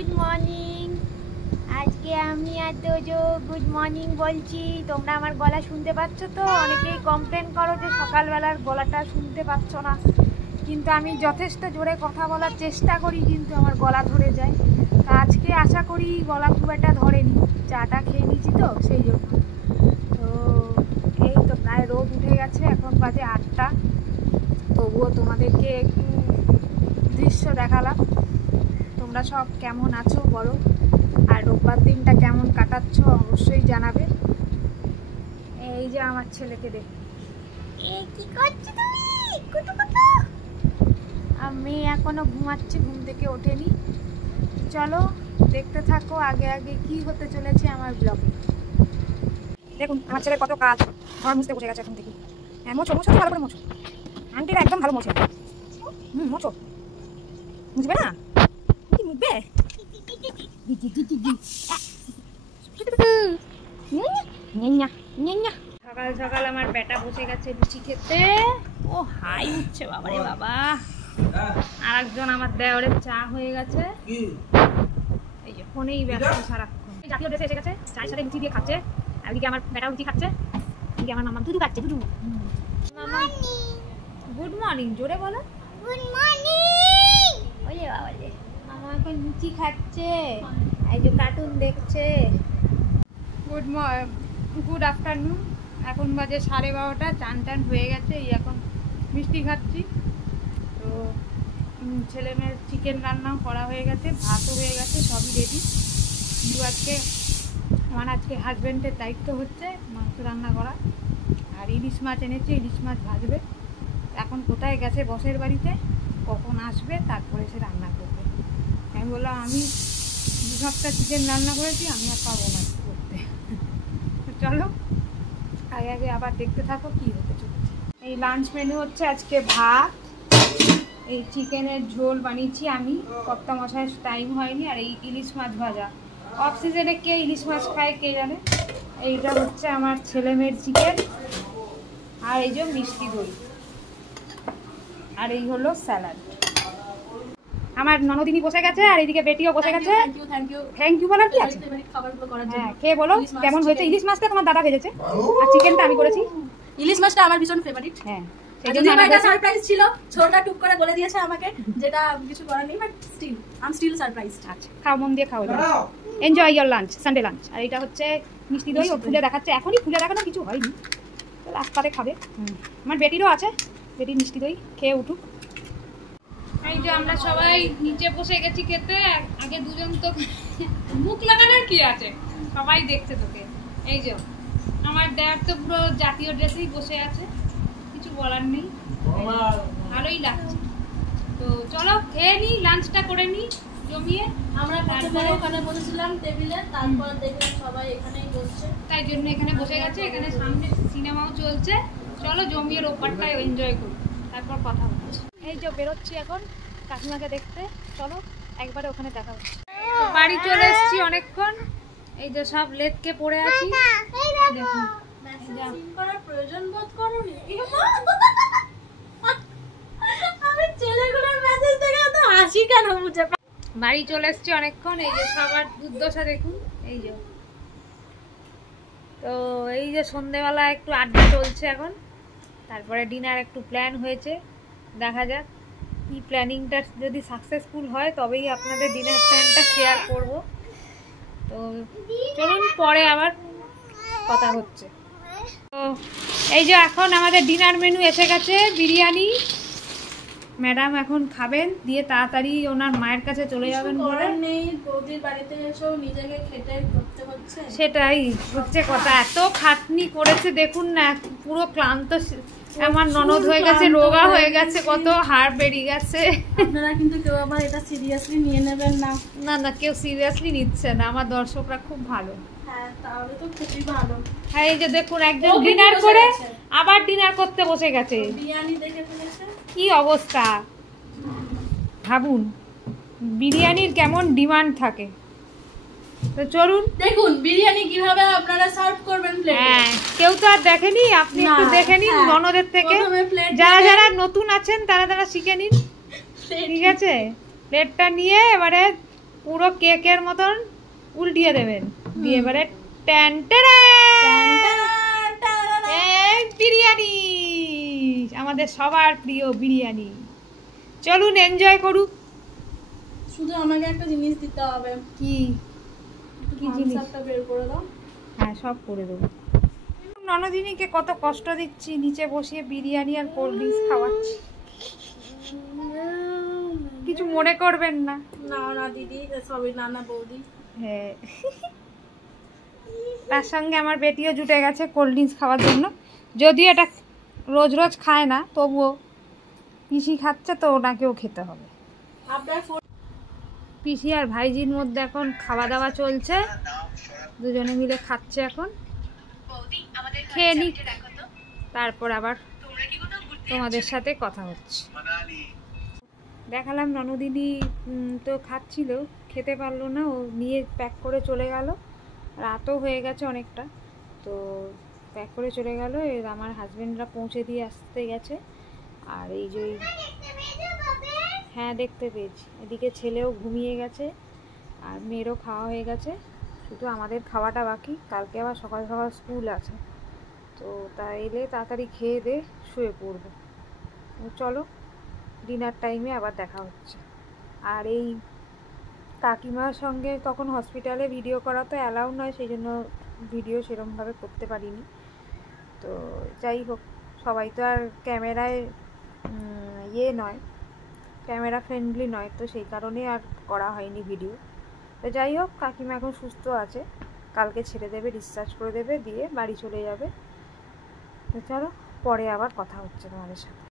Good morning. আজকে আমি আর Tojo good morning বলছি। তোমরা আমার গলা শুনতে পাচ্ছ তো? অনেকেই কমপ্লেন করো যে সকালবেলার গলাটা শুনতে পাচ্ছ না, কিন্তু আমি যথেষ্ট জোরে কথা বলার চেষ্টা করি, কিন্তু আমার গলা ধরে যায়। তা আজকে আশা করি গলা খুব একটা ধরেনি, চাটা খেয়ে নিয়েছি তো সেই জন্য। তো এই তো প্রায় রোদ উঠে গেছে, এখন বাজে 8টা। তবুও তোমাদেরকে একটু দৃশ্য দেখালাম। তোমরা সব কেমন আছো বলো, আর রোববার দিনটা কেমন কাটাচ্ছ অবশ্যই জানাবে। এই যে আমার ছেলেকে দেখো, কি করছো তুমি? আমি এখনো ঘুমাচ্ছি, ঘুম থেকে ওঠেনি। চলো দেখতে থাকো আগে আগে কি হতে চলেছে আমার ব্লগে। দেখুন আমার ছেলের কত কাজ, ঘর মুছতে বসে গেছে এখন থেকে। হ্যাঁ মোছো মোছো, ভালো করে মোছো, আন্টিরা একদম ভালো মোছে। মোছো, মুছবে না? কি মুছবে? সকাল সকাল আমার বেটা বসে গেছে লুচি খেতে। ও হাই উঠছে বাবারে বাবা। আর একজন আমার দেওরের চা হয়ে গেছে, এই যে ফোনেই ব্যস্ত সারাক্ষণ। জাতীয় ড্রেসে এসে গেছে, চায়ের সাথে লুচি দিয়ে খাচ্ছে। আর ওদিকে আমার বেটা লুচি খাচ্ছে, এদিকে আমার মামা দুধু খাচ্ছে। দুধু মামা গুড মর্নিং, জোরে বলো গুড মর্নিং। ওলে বাবালে, মামা এখন লুচি খাচ্ছে, এই যে কার্টুন দেখছে। Good afternoon. এখন বাজে 12:30, চান টান হয়ে গেছে, এই এখন মিষ্টি খাচ্ছি। তো ছেলে মেয়ের চিকেন রান্নাও করা হয়ে গেছে, ভাতও হয়ে গেছে, সবই রেডি। কিন্তু আজকে হাজব্যান্ডের দায়িত্ব হচ্ছে মাংস রান্না করা। আর ইলিশ মাছ এনেছে, ইলিশ মাছ ভাজবে। এখন কোথায় গেছে বসের বাড়িতে, কখন আসবে তারপরে সে রান্না করবে। আমি বললাম আমি 2 সপ্তাহ চিকেন রান্না করেছি, আমি আর পাবো না করতে। চলো আগে আগে আবার দেখতে থাকো কি হতে চলেছে। এই লাঞ্চ মেনু হচ্ছে আজকে ভাত, এই চিকেনের ঝোল বানিয়েছি আমি, কর্তা মশাইয়ের টাইম হয়নি, আর এই ইলিশ মাছ ভাজা। অফ সিজনে কে ইলিশ মাছ খায় কে জানে। এইটা হচ্ছে আমার ছেলে মেয়ের চিকেন, আর এই যে মিষ্টি দই, আর এই হলো স্যালাড। আমার ননদিনী বসে গেছে, আর এইদিকে বেটিও বসে গেছে। থ্যাংক ইউ বলার কি আছে? হ্যাঁ খেয়ে বলো কেমন হয়েছে। ইলিশ মাছটা তোমার দাদা ভেজেছে, আর চিকেনটা আমি করেছি। ইলিশ মাছটা আমার ভীষণ ফেভারিট। হ্যাঁ সারপ্রাইজ ছিল, ছোটটা টুক করে বলে দিয়েছে আমাকে, যেটা কিছু করার নেই, but still I am still surprised. আচ্ছা খাও, মন দিয়ে খাও, enjoy your lunch, Sunday lunch. আর এটা হচ্ছে মিষ্টি দই, ও ফুলে দেখাচ্ছে, এখনই ফুলে দেখানো কিছু হয়নি, রাস্তাতে খাবে। আমার বেটিরও আছে, বেটির মিষ্টি দই খেয়ে উঠুক। এই যে আমরা সবাই নিচে বসে গেছি খেতে। আগে দুজন তো মুখ লাগানোর কি আছে, সবাই দেখছে তোকে। এই যে আমার দেয়ার তো পুরো জাতীয় ড্রেসেই বসে আছে, কিছু বলার নেই, ভালোই লাগছে। তো চলো খেয়ে নিই, লাঞ্চটা করে নিই জমিয়ে। আমরা ওখানে বসেছিলাম টেবিলে, তারপর দেখলাম সবাই এখানেই বসছে, তাই জন্য এখানে বসে গেছে। এখানে সামনে সিনেমাও চলছে, চলো জমিয়ে রোববারটা এনজয় করি, তারপর কথা হচ্ছে। এই যে বেরোচ্ছি এখন কাকিমাকে দেখতে, চলো একবারে ওখানে দেখা হচ্ছে। বাড়ি চলে এসেছি অনেকক্ষণ, এই যে সব লেটকে পড়ে আছি। দেখুন প্রয়োজন বোধ করোনি? আমি ছেলেগুলোর মেসেজ দেখে তো হাসি কেন বুঝে। বাড়ি চলে এসেছি অনেকক্ষণ, এই যে সবার দুর্দশা দেখুন। এই যে তো এই যে সন্ধেবেলা একটু আড্ডা চলছে এখন, তারপরে ডিনার একটু প্ল্যান হয়েছে, দেখা যাক কি প্ল্যানিংটা যদি সাকসেসফুল হয় তবেই আপনাদের ডিনার প্ল্যানটা শেয়ার করব। তো চলুন পরে আবার কথা হচ্ছে। তো এই যে এখন আমাদের ডিনার মেনু এসে গেছে, বিরিয়ানি। ম্যাডাম এখন খাবেন, দিয়ে তাড়াতাড়ি ওনার মায়ের কাছে চলে যাবেন বলে। নেই বৌদির বাড়িতে এসেও নিজেকে খেটে করতে হচ্ছে, সেটাই হচ্ছে কথা। এত খাটনি করেছে দেখুন না, পুরো ক্লান্ত। আমার ননদ হয়ে গেছে, রোগা হয়ে গেছে, কত হাড় বেরিয়ে গেছে। আপনারা কিন্তু কেউ আবার এটা সিরিয়াসলি নিয়ে নেবেন না। না না, কেউ সিরিয়াসলি নিচ্ছে না, আমার দর্শকরা খুব ভালো। হ্যাঁ তাহলে তো খুবই ভালো। হ্যাঁ এই যে দেখুন একজন ডিনার করে আবার ডিনার করতে বসে গেছে। বিরিয়ানি দেখে ফেলেছে, কি অবস্থা ভাবুন, বিরিয়ানির কেমন ডিমান্ড থাকে। তো চলুন দেখুন বিরিয়ানি কিভাবে আপনারা সার্ভ করবেন প্লেটে। হ্যাঁ কেউ তো আর দেখেনি, আপনি একটু দেখে নিন ননদের থেকে। যারা যারা নতুন আছেন তারা তারা শিখে নিন, ঠিক আছে? প্লেটটা নিয়ে এবারে পুরো কেকের মতন উল্টিয়ে দেবেন, দিয়ে এবারে বিরিয়ানি, আমাদের সবার প্রিয় বিরিয়ানি। চলুন এনজয় করুক। শুধু আমাকে একটা জিনিস দিতে হবে। কি কি জিনিস? বের করে দাও। হ্যাঁ, সব করে দেবো। ননদিনীকে কত কষ্ট দিচ্ছি, নিচে বসিয়ে বিরিয়ানি আর কোল্ড ড্রিঙ্কস খাওয়াচ্ছি। কিছু মনে করবেন না। না না দিদি, সবই নানা বৌদি। হ্যাঁ, তার সঙ্গে আমার বেটিও জুটে গেছে কোল্ড ড্রিঙ্কস খাওয়ার জন্য। যদিও এটা রোজ রোজ খায় না, তবুও পিসি খাচ্ছে তো ওনাকেও খেতে হবে। পিসি আর ভাইজির মধ্যে এখন খাওয়া দাওয়া চলছে, দুজনে মিলে খাচ্ছে। এখন খেয়ে নিক, তারপর আবার তোমাদের সাথে কথা হচ্ছে। দেখালাম ননদিনী তো খাচ্ছিল, খেতে পারলো না, ও নিয়ে প্যাক করে চলে গেল। রাতও হয়ে গেছে অনেকটা, তো প্যাক করে চলে গেল। আমার হাজবেন্ডরা পৌঁছে দিয়ে আসতে গেছে। আর এই যে, হ্যাঁ দেখতে পেয়েছি, এদিকে ছেলেও ঘুমিয়ে গেছে আর মেয়েরও খাওয়া হয়ে গেছে, শুধু আমাদের খাওয়াটা বাকি। কালকে আবার সকাল সকাল স্কুল আছে, তো তা এলে তাড়াতাড়ি খেয়ে দে শুয়ে পড়বো। চলো, ডিনার টাইমে আবার দেখা হচ্ছে। আর এই কাকিমার সঙ্গে তখন হসপিটালে ভিডিও করা তো অ্যালাউ নয়, সেই জন্য ভিডিও সেরকমভাবে করতে পারিনি। তো যাই হোক, সবাই তো আর ক্যামেরায় নয়, ক্যামেরা ফ্রেন্ডলি নয়, তো সেই কারণে আর করা হয়নি ভিডিও। তো যাই হোক, কাকিমা এখন সুস্থ আছে, কালকে ছেড়ে দেবে, ডিসচার্জ করে দেবে, দিয়ে বাড়ি চলে যাবে। তো চলো, পরে আবার কথা হচ্ছে তোমাদের সাথে।